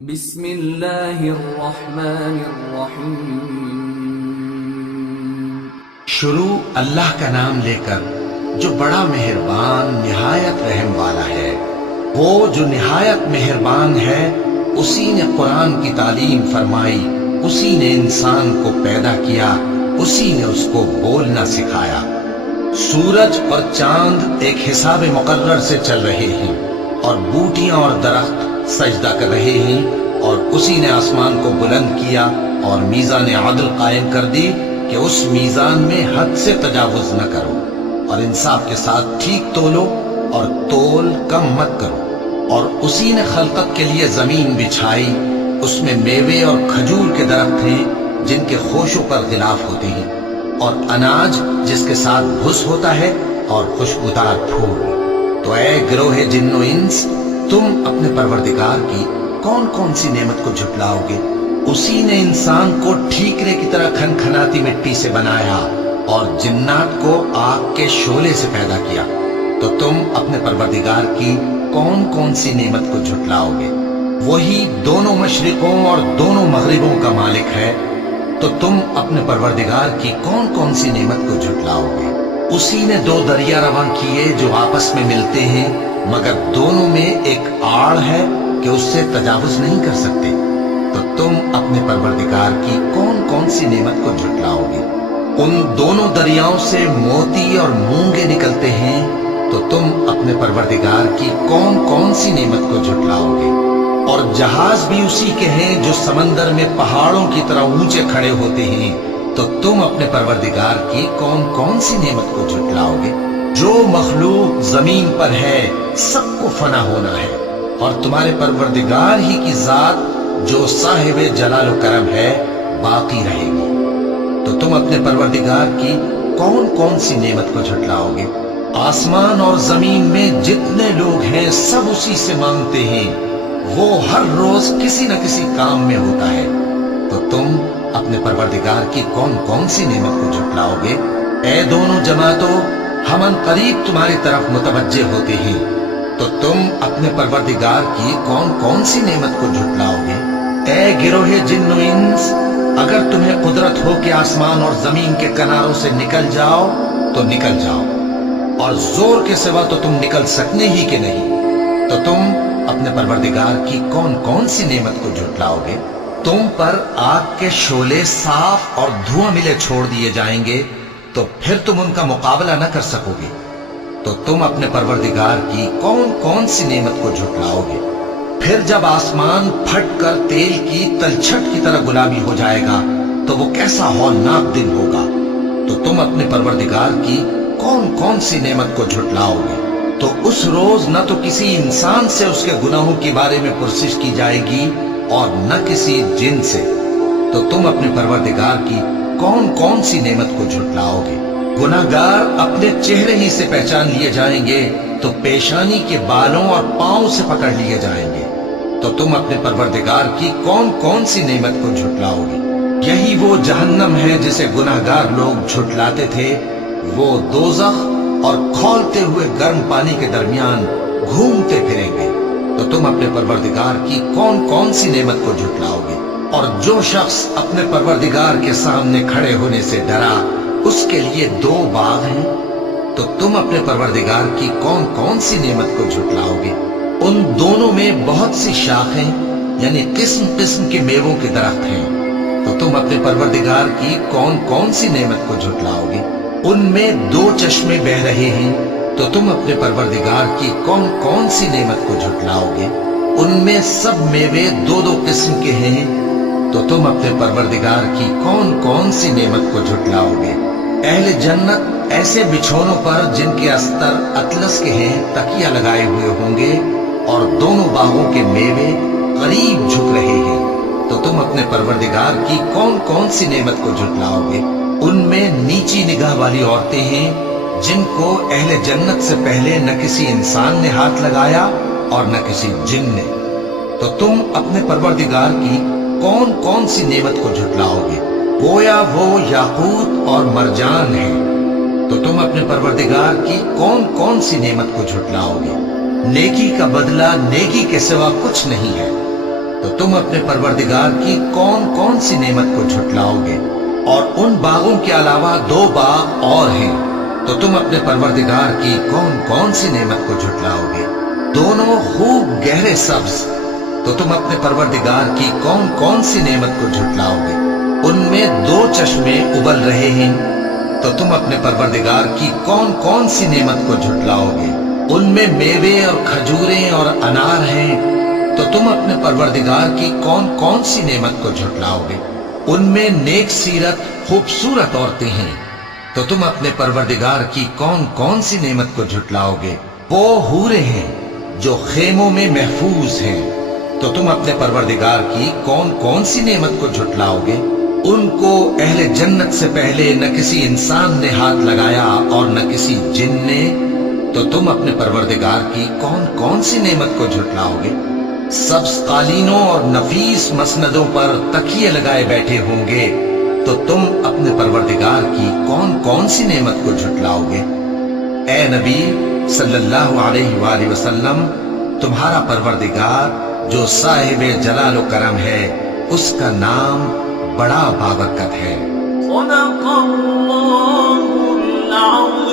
بسم اللہ الرحمن الرحیم۔ شروع اللہ کا نام لے کر جو بڑا مہربان نہایت رحم والا ہے۔ وہ جو نہایت مہربان ہے اسی نے قرآن کی تعلیم فرمائی، اسی نے انسان کو پیدا کیا، اسی نے اس کو بولنا سکھایا۔ سورج اور چاند ایک حساب مقرر سے چل رہے ہیں اور بوٹیاں اور درخت سجدہ کر رہے ہیں، اور اسی نے آسمان کو بلند کیا اور میزان عدل قائم کر دی کہ اس میزان میں حد سے تجاوز نہ کرو، اور انصاف کے ساتھ ٹھیک تولو اور تول کم مت کرو۔ اور اسی نے خلقت کے لیے زمین بچھائی، اس میں میوے اور کھجور کے درخت ہیں جن کے خوشوں پر غلاف ہوتے ہیں، اور اناج جس کے ساتھ بھس ہوتا ہے، اور خوشبودار پھول۔ تو اے گروہ جن و انس، تم اپنے پروردگار کی کون کون سی نعمت کو جھٹلاؤ گے؟ اسی نے انسان کو ٹھیکرے کی طرح کھنکھناتی مٹی سے بنایا اور جنات کو آگ کے شعلے سے پیدا کیا۔ تو تم اپنے پروردگار کی کون کون سی نعمت کو جھٹلاؤ گے؟ وہی دونوں مشرقوں اور دونوں مغربوں کا مالک ہے، تو تم اپنے پروردگار کی کون کون سی نعمت کو جھٹلاؤ گے؟ اسی نے دو دریا رواں کیے جو آپس میں ملتے ہیں، مگر دونوں میں ایک آڑ ہے کہ اس سے تجاوز نہیں کر سکتے۔ تو تم اپنے پروردگار کی کون کون سی نعمت کو جھٹلاؤ گے؟ ان دونوں دریاؤں سے موتی اور مونگے نکلتے ہیں، تو تم اپنے پروردگار کی کون کون سی نعمت کو جھٹلاؤ گے؟ اور جہاز بھی اسی کے ہیں جو سمندر میں پہاڑوں کی طرح اونچے کھڑے ہوتے ہیں، تو تم اپنے پروردگار کی کون کون سی نعمت کو جھٹلاؤ گے؟ جو مخلوق زمین پر ہے سب کو فنا ہونا ہے، اور تمہارے پروردگار ہی کی ذات جو صاحب جلال و کرم ہے باقی رہے گی۔ تو تم اپنے پروردگار کی کون کون سی نعمت کو جھٹلاؤ گے؟ آسمان اور زمین میں جتنے لوگ ہیں سب اسی سے مانگتے ہیں، وہ ہر روز کسی نہ کسی کام میں ہوتا ہے۔ تو تم اپنے پروردگار کی کون کون سی نعمت کو جھٹلاؤ گے؟ اے دونوں جماعتوں، ہم ان قریب تمہاری طرف متوجہ ہوتے ہیں، تو تم اپنے پروردگار کی کون کون سی نعمت کو جھٹلاؤ گے؟ اے گروہ جن و انس، اگر تمہیں قدرت ہو کہ آسمان اور زمین کے کناروں سے نکل جاؤ تو نکل جاؤ، اور زور کے سوا تو تم نکل سکنے ہی کہ نہیں، تو تم اپنے پروردگار کی کون کون سی نعمت کو جھٹلاؤ گے؟ تم پر آگ کے شعلے صاف اور دھواں ملے چھوڑ دیے جائیں گے، تو پھر تم ان کا مقابلہ نہ کر سکو گے۔ تو تم اپنے پروردگار کی کون کون سی نعمت کو جھٹلاؤ گے؟ پھر جب آسمان پھٹ کر تیل کی تلچھٹ کی طرح گلابی ہو جائے گا تو وہ کیسا ہولناک دن ہوگا۔ تو تم اپنے پروردگار کی کون کون سی نعمت کو جھٹلاؤ گے؟ تو اس روز نہ تو کسی انسان سے اس کے گناہوں کے بارے میں پرسش کی جائے گی اور نہ کسی جن سے۔ تو تم اپنے پروردگار کی کون کون سی نعمت کو جھٹلاؤ گے؟ گناہگار اپنے چہرے ہی سے پہچان لیے جائیں گے، تو پیشانی کے بالوں اور پاؤں سے پکڑ لیے جائیں گے۔ تو تم اپنے پروردگار کی کون کون سی نعمت کو جھٹلاؤ گے؟ یہی وہ جہنم ہے جسے گناہگار لوگ جھٹلاتے تھے، وہ دوزخ اور کھولتے ہوئے گرم پانی کے درمیان گھومتے پھریں گے۔ تو تم اپنے پروردگار کی کون کون سی نعمت کو جھٹلاؤ گے؟ اور جو شخص اپنے پروردگار کے سامنے کھڑے ہونے سے ڈرا، اس کے لیے دو باغ ہیں۔ تو تم اپنے پروردگار کی کون کون سی نعمت کو جھٹلاؤ گے؟ ان دونوں میں بہت سی شاخیں یعنی قسم قسم کے میووں کے درخت ہیں۔ تو تم اپنے پروردگار کی کون کون سی نعمت کو جھٹلاؤ گے؟ ان میں دو چشمے بہ رہے ہیں۔ تو تم اپنے پروردگار کی کون کون سی نعمت کو جھٹلاؤ گے؟ ان میں سب میوے دو دو قسم کے ہیں۔ تو تم اپنے پروردگار کی کون کون سی نعمت کو جھٹلاؤ گے؟ اہل جنت ایسے بچھونوں پر جن کے استر اطلس کے ہیں تکیہ لگائے ہوئے ہوں گے، اور دونوں باغوں کے میوے قریب جھک رہے ہیں۔ تو تم اپنے پروردگار کی کون کون سی نعمت کو جھٹلاؤ گے؟ ان میں نیچی نگاہ والی عورتیں ہیں جن کو اہل جنت سے پہلے نہ کسی انسان نے ہاتھ لگایا اور نہ کسی جن نے۔ تو تم اپنے پروردگار کی کون کون سی نعمت کو جھٹلاؤ گے؟ گویا وہ یاقوت اور مرجان ہیں۔ تو تم اپنے پروردگار کی کون کون سی نعمت کو جھٹلاؤ گے؟ نیکی کا بدلہ نیکی کے سوا کچھ نہیں ہے، تو تم اپنے پروردگار کی کون کون سی نعمت کو جھٹلاؤ گے؟ اور ان باغوں کے علاوہ 2 باغ اور ہیں، تو تم اپنے پروردگار کی کون کون سی نعمت کو جھٹلاؤ گے؟ دونوں خوب گہرے سبز، تو تم اپنے پروردگار کی کون کون سی نعمت کو جھٹلاؤ گے؟ ان میں 2 چشمے ابل رہے ہیں، تو تم اپنے پروردگار کی کون کون سی نعمت کو جھٹلاؤ گے؟ ان میں میوے اور کھجوریں اور انار ہیں، تو تم اپنے پروردگار کی کون کون سی نعمت کو جھٹلاؤ گے؟ ان میں نیک سیرت خوبصورت عورتیں ہیں، تو تم اپنے پروردگار کی کون کون سی نعمت کو جھٹلاؤ گے؟ وہ حوریں ہیں جو خیموں میں محفوظ ہیں، تو تم اپنے پروردگار کی کون کون سی نعمت کو جھٹلاؤ گے؟ ان کو اہل جنت سے پہلے نہ کسی انسان نے ہاتھ لگایا اور نہ کسی جن نے، تو تم اپنے پروردگار کی کون کون سی نعمت کو جھٹلاؤ گے؟ سبز قالینوں اور نفیس مسندوں پر تکیے لگائے بیٹھے ہوں گے، تو تم اپنے پروردگار کی کون کون سی نعمت کو جھٹلاؤ گے؟ اے نبی صلی اللہ علیہ وآلہ وسلم، تمہارا پروردگار جو صاحب جلال و کرم ہے، اس کا نام بڑا بابرکت ہے۔ صدق اللہ العظیم۔